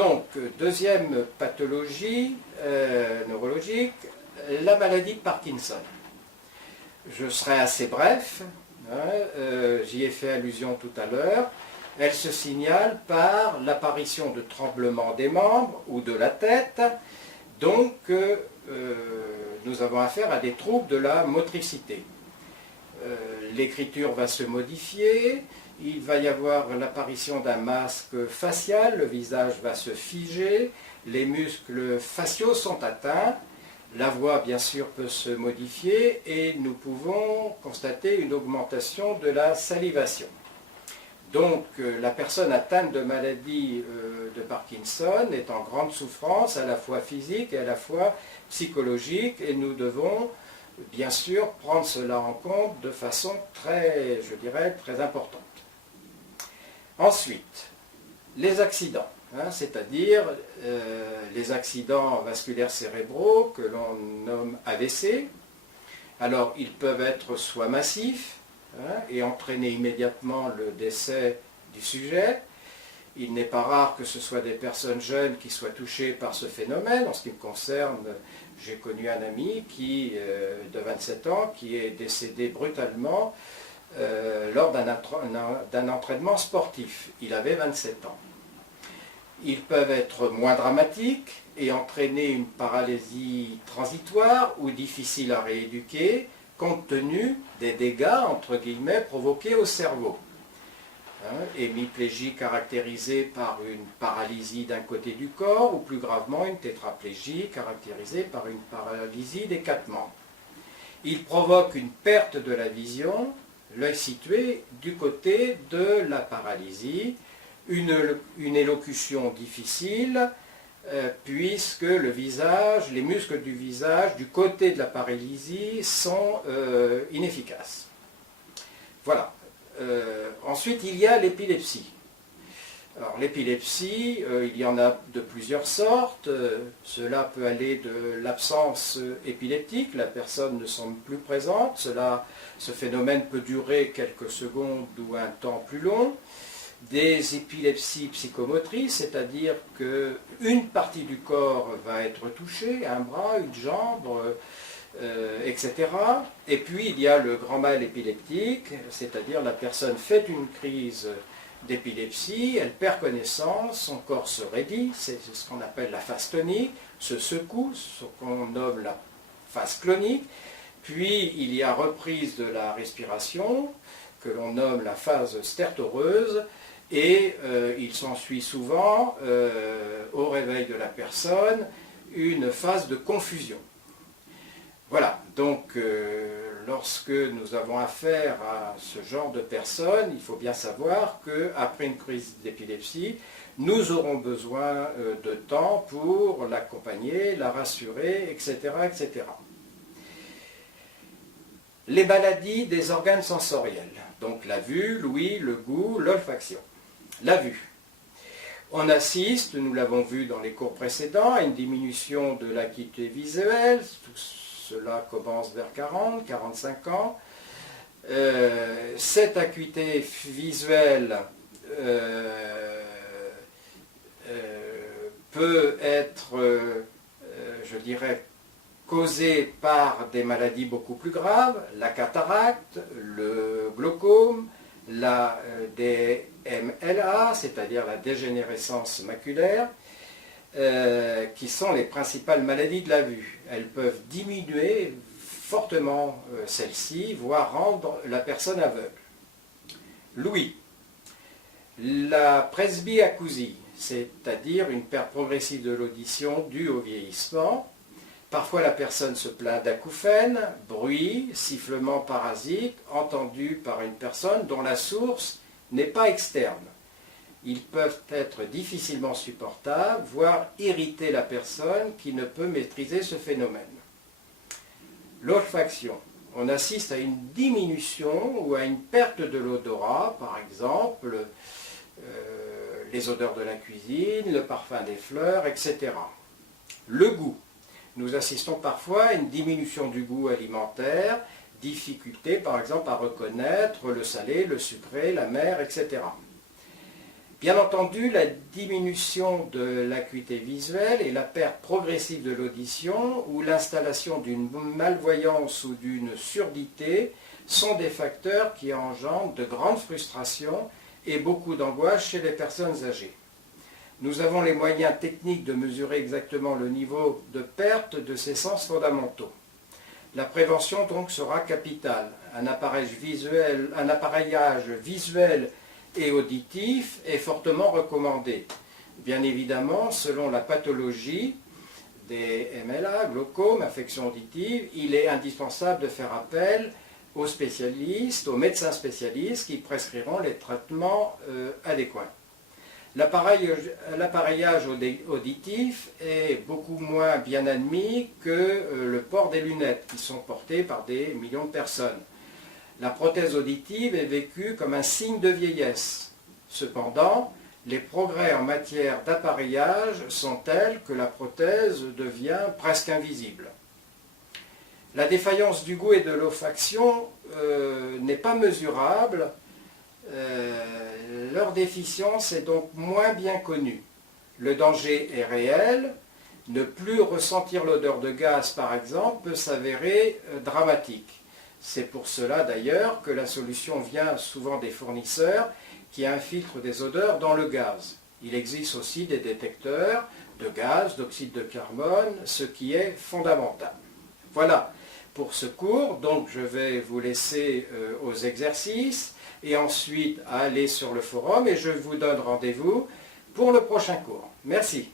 Donc, deuxième pathologie neurologique, la maladie de Parkinson. Je serai assez bref, j'y ai fait allusion tout à l'heure. Elle se signale par l'apparition de tremblements des membres ou de la tête. Donc, nous avons affaire à des troubles de la motricité. L'écriture va se modifier, il va y avoir l'apparition d'un masque facial, le visage va se figer, les muscles faciaux sont atteints, la voix bien sûr peut se modifier et nous pouvons constater une augmentation de la salivation. Donc la personne atteinte de maladie de Parkinson est en grande souffrance à la fois physique et à la fois psychologique et nous devons bien sûr prendre cela en compte de façon très, je dirais, très importante. Ensuite, les accidents, c'est-à-dire les accidents vasculaires cérébraux que l'on nomme AVC. Alors, ils peuvent être soit massifs et entraîner immédiatement le décès du sujet. Il n'est pas rare que ce soit des personnes jeunes qui soient touchées par ce phénomène. En ce qui me concerne, j'ai connu un ami de 27 ans qui est décédé brutalement lors d'un entraînement sportif. Il avait 27 ans. Ils peuvent être moins dramatiques et entraîner une paralysie transitoire ou difficile à rééduquer compte tenu des dégâts, entre guillemets, provoqués au cerveau. Hémiplégie caractérisée par une paralysie d'un côté du corps ou plus gravement une tétraplégie caractérisée par une paralysie des 4 membres. Il provoque une perte de la vision, l'œil situé du côté de la paralysie, une élocution difficile puisque le visage, les muscles du visage du côté de la paralysie sont inefficaces. Voilà. Ensuite, il y a l'épilepsie. Alors, l'épilepsie, il y en a de plusieurs sortes. Cela peut aller de l'absence épileptique, la personne ne semble plus présente. Ce phénomène peut durer quelques secondes ou un temps plus long. Des épilepsies psychomotrices, c'est-à-dire qu'une partie du corps va être touchée, un bras, une jambe, etc. Et puis il y a le grand mal épileptique, c'est-à-dire la personne fait une crise d'épilepsie, elle perd connaissance, son corps se raidit, c'est ce qu'on appelle la phase tonique, se secoue, ce qu'on nomme la phase clonique, puis il y a reprise de la respiration, que l'on nomme la phase stertoreuse, et il s'ensuit souvent, au réveil de la personne, une phase de confusion. Voilà, donc lorsque nous avons affaire à ce genre de personnes, il faut bien savoir qu'après une crise d'épilepsie, nous aurons besoin de temps pour l'accompagner, la rassurer, etc., etc. Les maladies des organes sensoriels, donc la vue, l'ouïe, le goût, l'olfaction. La vue. On assiste, nous l'avons vu dans les cours précédents, à une diminution de l'acuité visuelle. Tout cela commence vers 40, 45 ans. Cette acuité visuelle peut être, je dirais, causée par des maladies beaucoup plus graves, la cataracte, le glaucome, la DMLA, c'est-à-dire la dégénérescence maculaire, qui sont les principales maladies de la vue. Elles peuvent diminuer fortement celle-ci, voire rendre la personne aveugle. L'ouïe. La presbyacousie, c'est-à-dire une perte progressive de l'audition due au vieillissement. Parfois la personne se plaint d'acouphènes, bruit, sifflements parasites, entendus par une personne dont la source n'est pas externe. Ils peuvent être difficilement supportables, voire irriter la personne qui ne peut maîtriser ce phénomène. L'olfaction. On assiste à une diminution ou à une perte de l'odorat, par exemple les odeurs de la cuisine, le parfum des fleurs, etc. Le goût. Nous assistons parfois à une diminution du goût alimentaire, difficulté par exemple à reconnaître le salé, le sucré, l'amer, etc. Bien entendu, la diminution de l'acuité visuelle et la perte progressive de l'audition ou l'installation d'une malvoyance ou d'une surdité sont des facteurs qui engendrent de grandes frustrations et beaucoup d'angoisse chez les personnes âgées. Nous avons les moyens techniques de mesurer exactement le niveau de perte de ces sens fondamentaux. La prévention donc sera capitale. Un appareillage visuel et auditif est fortement recommandé. Bien évidemment, selon la pathologie des MLA, glaucome, affection auditive, il est indispensable de faire appel aux spécialistes, aux médecins spécialistes qui prescriront les traitements adéquats. L'appareillage auditif est beaucoup moins bien admis que le port des lunettes qui sont portées par des millions de personnes. La prothèse auditive est vécue comme un signe de vieillesse. Cependant, les progrès en matière d'appareillage sont tels que la prothèse devient presque invisible. La défaillance du goût et de l'olfaction n'est pas mesurable. Leur déficience est donc moins bien connue. Le danger est réel. Ne plus ressentir l'odeur de gaz, par exemple, peut s'avérer dramatique. C'est pour cela d'ailleurs que la solution vient souvent des fournisseurs qui infiltrent des odeurs dans le gaz. Il existe aussi des détecteurs de gaz, d'oxyde de carbone, ce qui est fondamental. Voilà pour ce cours, donc je vais vous laisser aux exercices et ensuite aller sur le forum et je vous donne rendez-vous pour le prochain cours. Merci.